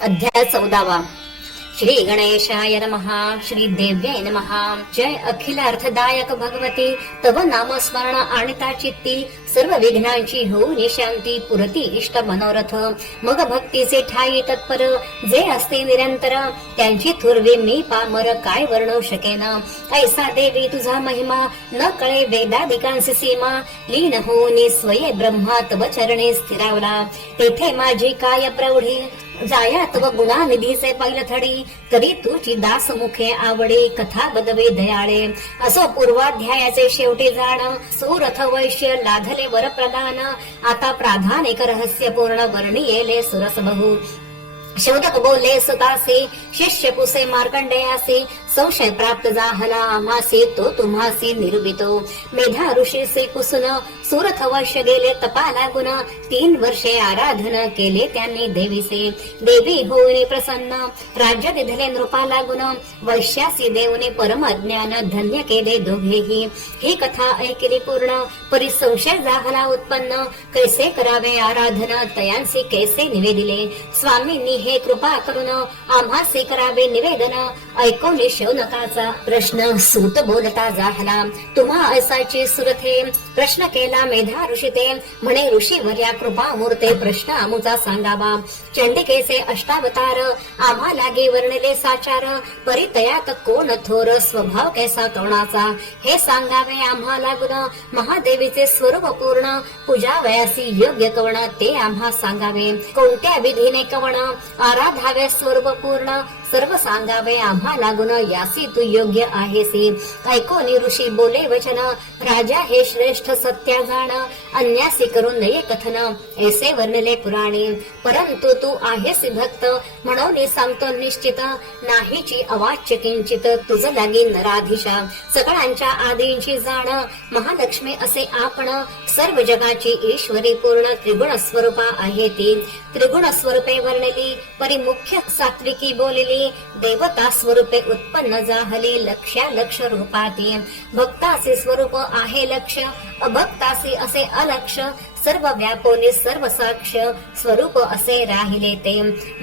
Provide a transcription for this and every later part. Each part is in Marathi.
अध्याय चौदावा. श्री गणेशाय महा श्री देव्याय नमः. जय अखिल अर्थदायक भगवती. तव नामस्मरण आणता चित्ती. सर्व विघ्नांची होऊन शांती पुरती इष्ट मनोरथ. मग भक्तीचे ठाई तत्पर. जे असते निरंतर त्यांची थुरवी मी पामर काय वर्णवू शकेन? ऐसा देवी तुझा महिमा. न कळे वेदाधिकांसी सीमा. लीन होऊन स्वये ब्रह्मा तव चरणे स्थिरावला. तेथे माझी काय प्रौढी? जाया तव गुणा निधीचे पैलथडी तरी तुझी दास मुखे आवडे कथा बदवे दयाळे असो पूर्वाध्यायाचे शेवटी जाण। सुरथ वैश्य लाधले वर प्रदान आता प्राधानिक रहस्य पूर्ण वर्णियेले सुरस बहु। शोधक बोले सुतासे शिष्य पुसे मार्कंडेयासे संशय प्राप्त जाहला आम्हासे तो तुम्हासी निरुबितो मेधा ऋषीसे कुसुन सुरथ वर्ष गेले तपाला गुण. तीन वर्षे आराधन केले त्यांनी देवीसे. देवी होऊने प्रसन्न. राज्य दिधले नृपाला गुण. वैश्यासी देवने परम ज्ञान धन्य केले दोघेही. ही कथा ऐकली पूर्ण. परी संशय जाहला उत्पन्न. कैसे करावे आराधन? तयांसी कैसे निवेदिले? स्वामींनी हे कृपा करून आम्हासी करावे निवेदन. ऐकवले शौनकाचा प्रश्न सूत बोलता झाला तुम्हा असाची सुरथे. प्रश्न केला मेधा ऋषीते. म्हणे ऋषी वर्या कृपा मूर्ते प्रश्न आमुचा सांगावा. चंडिकेचे अष्टावतार आम्हा लागे वर्णले साचार. परितयात कोण थोर स्वभाव कैसा कोणाचा हे सांगावे आम्हा लागून. महादेवीचे स्वरूप पूर्ण. पूजा वयासी योग्य कवण ते आम्हा सांगावे. कोणत्या विधीने कवण? आराधावे स्वरूप पूर्ण. सर्व सांगावे आम्हाला गुण यासी तू योग्य आहेसी. ऐकोनी ऋषी बोले वचन राजा हे श्रेष्ठ सत्या जाण अन्यासी करून नये कथन ऐसे वर्णले पुराणे. परंतु तू आहेस भक्त म्हणून सांगतो निश्चित नाहीची अवाच्य किंचित तुझ लागी नराधीशा. सगळ्यांच्या आदींची जाण महालक्ष्मी असे आपण सर्व जगाची ईश्वरी पूर्ण त्रिगुण स्वरूपा आहे ती. त्रिगुण स्वरूपे वर्णली परी मुख्य सात्विकी बोलली देवता स्वरूपे उत्पन्न जाहले लक्ष्या लक्ष रूपाती. भक्ताचे स्वरूप आहे लक्ष अभक्तासी असे अलक्ष सर्व व्यापोले सर्व साक्ष स्वरूप असे राहिले ते.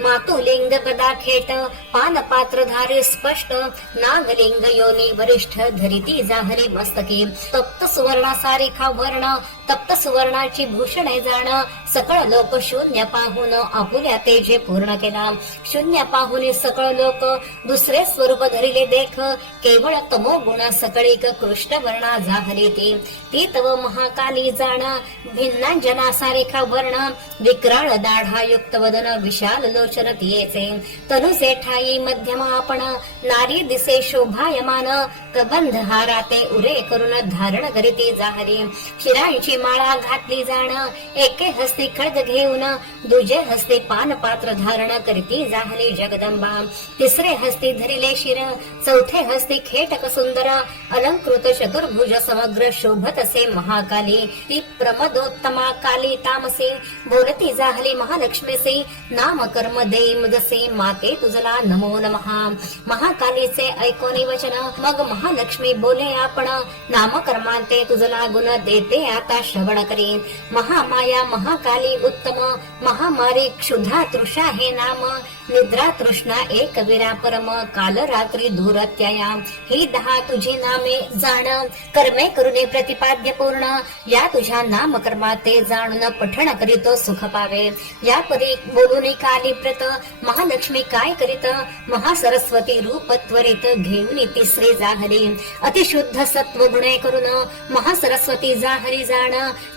मातुलिंग पदाखेट पान पात्र धारे स्पष्ट नागलिंग योनी वरिष्ठ धरिती जाहरे मस्तकी. तप्त सुवर्णा सारिखा वर्ण तप्त सुवर्णाची भूषणे जाण सकळ लोक शून्य पाहून आपुल्या तेजे पूर्ण केला. शून्य पाहून सकळ लोक दुसरे स्वरूप धरिले देख केवळ तमो गुण सकळीक कृष्ण वर्णा जाहरे ती. तव महाकाली जाण भिन्ना सारेखा वर्ण विक्राळ दाढा युक्त वदन विशाल लोचन तियेचे तनुसे ठाई मध्यम आपण नारी दिसे शोभायमान कबंध हाराते उरे करून धारण करीते जाहरी. शिरांची माळा घातली जाण एके हस्ती खड्ग घेऊन दुजे हस्ते पान पात्र धारण करीती जाहली जगदंबा. तिसरे हस्ती धरिले शिर चौथे हस्ती खेटक सुंदर अलंकृत चतुर्भुज समग्र शोभत असे महाकाली. ती प्रमदोत्तम काली तामसे बोलती जाहली महालक्ष्मीसे नाम कर्म देई मजसे माते तुझला नमो नमहा महाकालीचे ऐकोनी वचन मग महालक्ष्मी बोले आपण नाम कर्मांते तुझला गुण देते आता श्रवण करीन। महामाया महाकाली उत्तम महामारी क्षुधा तृषा हे नाम निद्रा तृष्णा एक विरा परम काल रात्री दूरत्याया ही दहा तुझी नामे जाण कर्मे करुणे प्रतिपाद्य पूर्ण या तुझ्या नाम कर्माते ते जाणून पठण करीत सुख पावे. या परी बोलून काली प्रत महालक्ष्मी काय करीत? महासरस्वती रूप त्वरित घेऊन तिसरे जाहरी. अतिशुद्ध सत्व गुणे करून महासरस्वती जाहरी जाण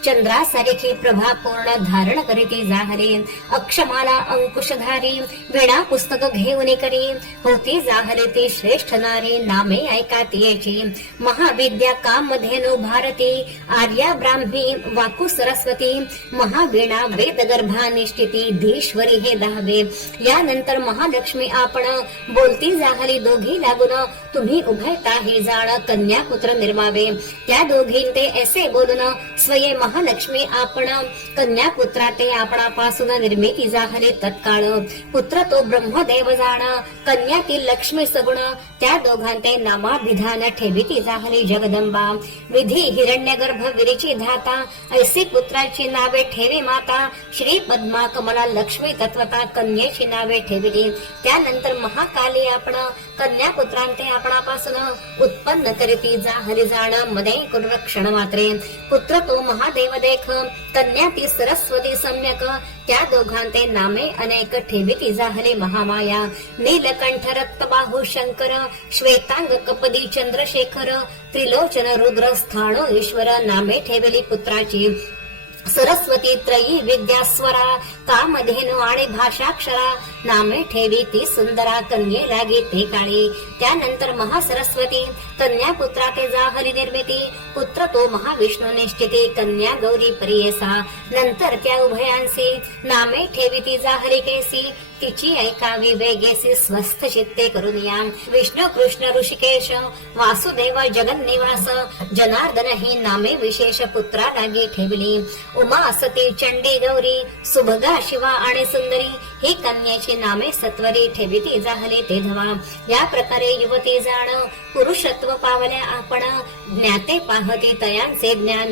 चंद्रासारखी प्रभा पूर्ण धारण करीती जाहरी. अक्षमाला अंकुशधारी वेणा पुस्तक घेऊन करी. होती जाहरी ती श्रेष्ठ नारी नामे ऐका तियेची महाविद्या कामधेनु भारती आर्या ब्राह्मी वाकू सरस्वती सरस्वती महावीणा वेद गर्भा निष्ठिती धीश्वरी हे दहावे. यानंतर महालक्ष्मी आपण बोलती जाहली दोघी लागून तुम्ही उभयता हे जाण कन्या पुत्र निर्मावे त्या दोघी ते असे बोलून स्वये महालक्ष्मी आपण कन्या पुत्रा ते आपणापासून निर्मिती जाहले तत्काळ. पुत्र तो ब्रह्मदेव जाण कन्यातील लक्ष्मी सगुण त्या दोघांते नामाभिधान ठेविती जाहली जगदंबा. विधी हिरण्यगर्भ विरीची धाता ऐसे पुत्र पुत्राची नावे ठेवी माता. श्री पद्मा कमला लक्ष्मी तत्वता कन्येची नावे ठेविली. त्यानंतर महाकाली आपण कन्या पुत्रांते आपणापासून उत्पन्न करीती जाहली जाणमध्ये कुर्वक्षण मात्रे. पुत्र तो महादेव देख कन्या ती सरस्वती सम्यक. त्या दोघांते नामे अनेक ठेविती जाहले महामाया. नीलकंठ रक्तबाहू शंकर श्वेतांग कपदी चंद्रशेखर त्रिलोचन रुद्र स्थाणो ईश्वर नामे ठेवली पुत्राची. सरस्वती त्रयी विद्यास्वरा कामधेनु आणि भाषाक्षरा नामे ठेवी ती सुंदरा कन्ये लागी ते काळी. त्यानंतर महासरस्वती कन्या पुत्रा ते जाहली निर्मिती पुत्र तो महाविष्णू निश्चिती कन्या गौरी प्रियसा. नंतर त्या उभयांसी नामे ठेवी ती जा हरिकेसी तिची ऐकावी वेगेसी स्वस्थ चित्ते करून या. विष्णू कृष्ण ऋषिकेश वासुदेव जगन्निवास जनार्दन ही नामे विशेष पुत्रा लागी ठेवली. उमा असती चंडी गौरी सुभगा शिवा आणि सुंदरी ही कन्याची नामे सत्वरी ठेविती जाहले ते धवा. या प्रकारे युवती जाण पुरुषत्व पावल्या आपण ज्ञाते पाहते तयांचे ज्ञान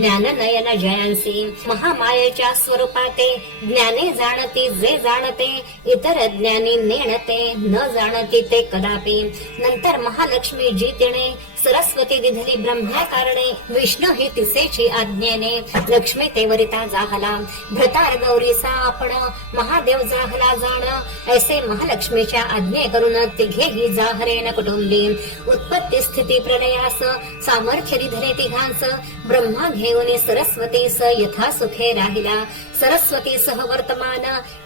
ज्ञान नयन जयांसी. महामायेच्या स्वरूपाते ज्ञाने जाणती जे जाणते इतर ज्ञानी नेणते न जाणती ते कदापि. नंतर महालक्ष्मी जी तिने सरस्वती दिधली ब्रह्म्या कारणे विष्णू हि तिसेची आज्ञेने लक्ष्मी ते वरिता जाहला भ्रतार गौरीचा आपण महादेव जाहला जाण ऐसे महालक्ष्मीच्या आज्ञे करून तिघेही जाहरेन कुटुंबी. उत्पत्ती स्थिती प्रलयास सामर्थ्य निधने तिघांस ब्रह्मा घेऊन सरस्वती स यथा सुखे राहिला. सरस्वती सह वर्तमान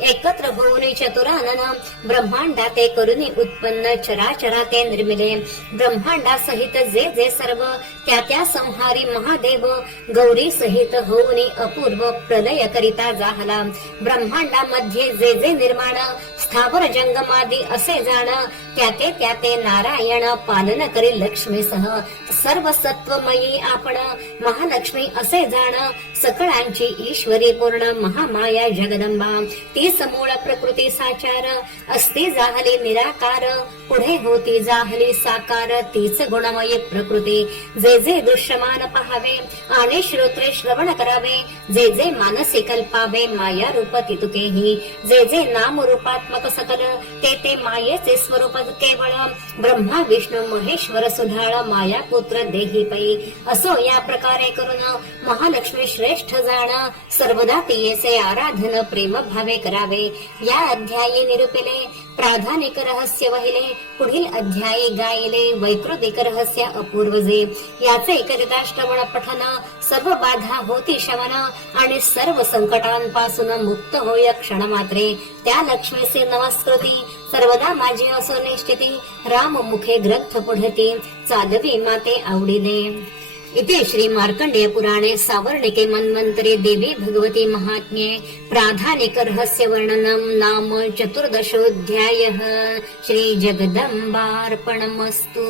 एकत्र होऊन चतुरानन ब्रह्मांडा ते करुनी उत्पन्न चराचरा ते निर्मिले. ब्रह्मांडा सहित जे जे सर्व त्या त्या संहारी महादेव गौरी सहित होऊन अपूर्व प्रलय करिता जाहला. ब्रह्मांडामध्ये जे जे निर्माण स्थावर जंगमादी असे जाण त्या ते त्या ते नारायण पालन करी लक्ष्मी सह. सर्व सत्वमयी आपण महालक्ष्मी असे जाण सकळांची ईश्वरी पूर्ण महामाया जगदंबा. ती समूळ प्रकृती साचार असती जाहली निराकार पुढे होती जाहली साकार तीच गुणमय प्रकृती। जे जे दृश्यमान पहावे आणि श्रोत्रे श्रवण करावे जे जे मानसे कल्पावे माया रूप तितुकेही। जे जे नाम रूपात्मक सकल ते ते मायेचे स्वरूप केवळ। ब्रह्मा विष्णू महेश्वर सुधाळ माया पुत्र देही पै। असो या प्रकारे करून महालक्ष्मी श्रेष्ठ जाण। सर्वदा तियेचे आराधन प्रेम भावे करावे। या अध्यायी निरूपिले प्राधानिक रहस्य वहिले पुढील अध्यायी गायले वैकृतिक रहस्य अपूर्वजे. याचे करिताश्रवण पठन सर्व बाधा होती शमन आणि सर्व संकटांपासून मुक्त होय क्षण मात्रे त्या लक्ष्मीचे नमस्कृती सर्वदा माझी असो निश्चिती राम मुखे ग्रंथ पुढती चालवी माते आवडीने. इथे श्री मार्कंडेय पुराणे सावर्णिके मन्वन्तरे देवी भगवती महात्म्ये प्राधानिक रहस्य वर्णनम नाम चतुर्दशोध्याय श्री जगदम्बार्पणमस्तु